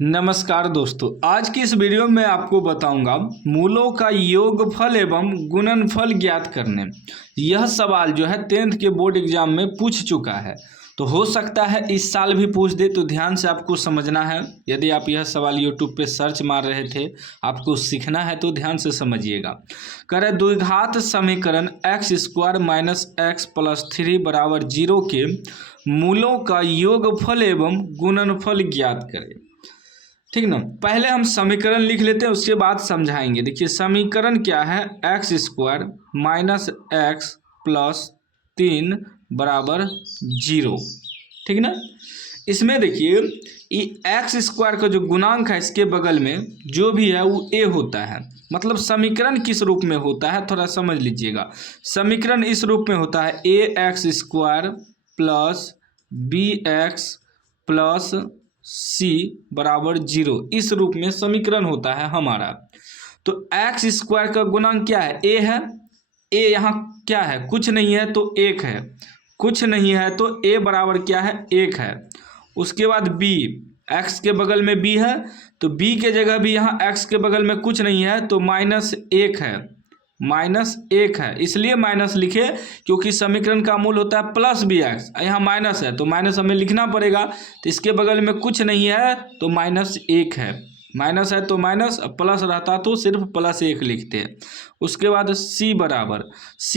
नमस्कार दोस्तों, आज की इस वीडियो में आपको बताऊंगा मूलों का योगफल एवं गुणनफल ज्ञात करने। यह सवाल जो है 10th के बोर्ड एग्जाम में पूछ चुका है, तो हो सकता है इस साल भी पूछ दे, तो ध्यान से आपको समझना है। यदि आप यह सवाल यूट्यूब पे सर्च मार रहे थे, आपको सीखना है तो ध्यान से समझिएगा। करें द्विघात समीकरण x² - x + 3 = 0 के मूलों का योगफल एवं गुणनफल ज्ञात करें। ठीक ना। पहले हम समीकरण लिख लेते हैं, उसके बाद समझाएंगे। देखिए समीकरण क्या है, x² - x + 3 = 0। ठीक ना। इसमें देखिए x² का जो गुणांक है इसके बगल में जो भी है वो a होता है। मतलब समीकरण किस रूप में होता है थोड़ा समझ लीजिएगा। समीकरण इस रूप में होता है ax² + bx + c = 0। इस रूप में समीकरण होता है हमारा। तो x² का गुणांक क्या है, a है। a यहाँ क्या है, कुछ नहीं है तो 1 है, कुछ नहीं है तो a बराबर क्या है, 1 है। उसके बाद b, x के बगल में b है तो b के जगह भी यहाँ x के बगल में कुछ नहीं है तो -1 है, -1 है। इसलिए माइनस लिखे क्योंकि समीकरण का मूल होता है +bx, यहाँ माइनस है तो माइनस हमें लिखना पड़ेगा। तो इसके बगल में कुछ नहीं है तो -1 है, माइनस है तो माइनस, प्लस रहता तो सिर्फ +1 लिखते हैं। उसके बाद c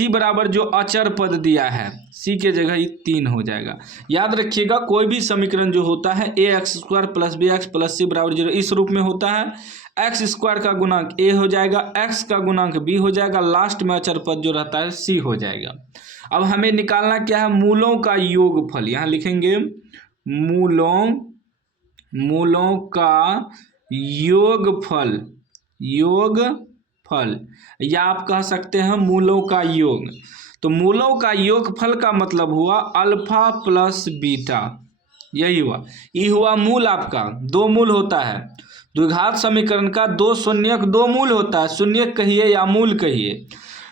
बराबर जो अचर पद दिया है c के जगह ही 3 हो जाएगा। याद रखिएगा कोई भी समीकरण जो होता है ax² + bx + c = 0 इस रूप में होता है। x² का गुणांक a हो जाएगा, x का गुणांक b हो जाएगा, लास्ट में अचर पद जो रहता है c हो जाएगा। अब हमें निकालना क्या है, मूलों का योगफल। यहाँ लिखेंगे मूलों का योगफल, या आप कह सकते हैं मूलों का योग। तो मूलों का योगफल का मतलब हुआ अल्फा प्लस बीटा, यही हुआ। ये हुआ मूल आपका, 2 मूल होता है द्विघात समीकरण का। 2 शून्यक 2 मूल होता है, शून्यक कहिए या मूल कहिए,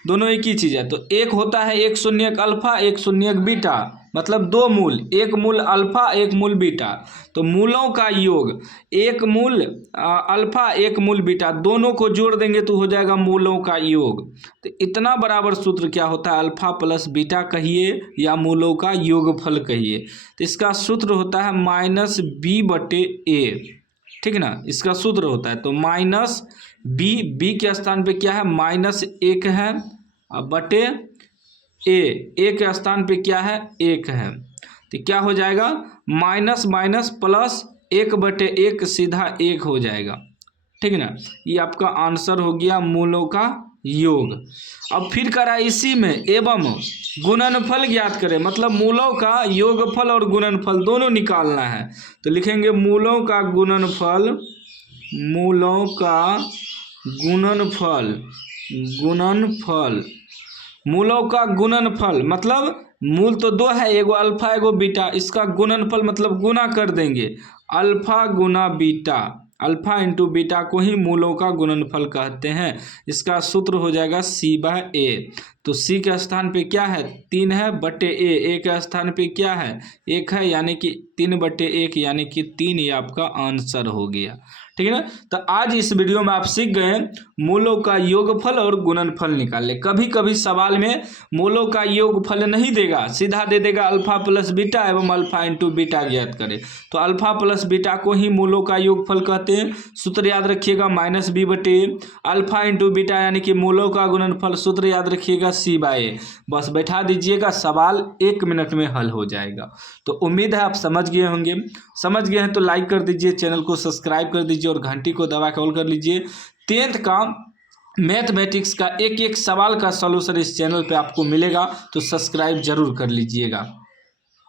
दोनों एक ही चीज़ है। तो एक होता है 1 शून्यक अल्फा 1 शून्यक बीटा, मतलब 2 मूल, 1 मूल अल्फा 1 मूल बीटा। तो मूलों का योग 1 मूल अल्फा 1 मूल बीटा, दोनों को जोड़ देंगे तो हो जाएगा मूलों का योग। तो इतना बराबर सूत्र क्या होता है, अल्फा प्लस बीटा कहिए या मूलों का योगफल कहिए। तो इसका सूत्र होता है -b/a। ठीक ना, इसका सूत्र होता है तो -b के स्थान पे क्या है, -1 है बटे a के स्थान पे क्या है, 1 है। तो क्या हो जाएगा, माइनस माइनस प्लस 1/1 सीधा 1 हो जाएगा। ठीक ना, ये आपका आंसर हो गया मूलों का योग। अब फिर करा इसी में एवं गुणनफल ज्ञात करें, मतलब मूलों का योगफल और गुणनफल दोनों निकालना है। तो लिखेंगे मूलों का गुणनफल मूलों का गुणनफल मतलब मूल तो 2 है, एगो अल्फा एगो बीटा, इसका गुणनफल मतलब गुना कर देंगे, अल्फा गुना बीटा, अल्फा इंटू बीटा को ही मूलों का गुणनफल कहते हैं। इसका सूत्र हो जाएगा c/a। तो c के स्थान पे क्या है, 3 है बटे a के स्थान पे क्या है, 1 है, यानी कि 3/1 यानी कि 3 ही आपका आंसर हो गया। ठीक है ना। तो आज इस वीडियो में आप सीख गए मूलों का योगफल और गुणनफल निकालने। कभी कभी सवाल में मूलों का योगफल नहीं देगा, सीधा दे देगा अल्फा प्लस बीटा एवं अल्फा इंटू बीटा ज्ञात करें। तो अल्फा प्लस बीटा को ही मूलों का योगफल कहते हैं। सूत्र याद रखिएगा -b/a, अल्फा इंटू बीटा यानी कि मूलों का गुणनफल, सूत्र याद रखिएगा c/a। बस बैठा दीजिएगा, सवाल 1 मिनट में हल हो जाएगा। तो उम्मीद है आप समझ गए होंगे। समझ गए हैं तो लाइक कर दीजिए, चैनल को सब्सक्राइब कर दीजिए और घंटी को दबा के ऑल कर लीजिए। 10th का मैथमेटिक्स का एक एक सवाल का सॉल्यूशन इस चैनल पे आपको मिलेगा, तो सब्सक्राइब जरूर कर लीजिएगा।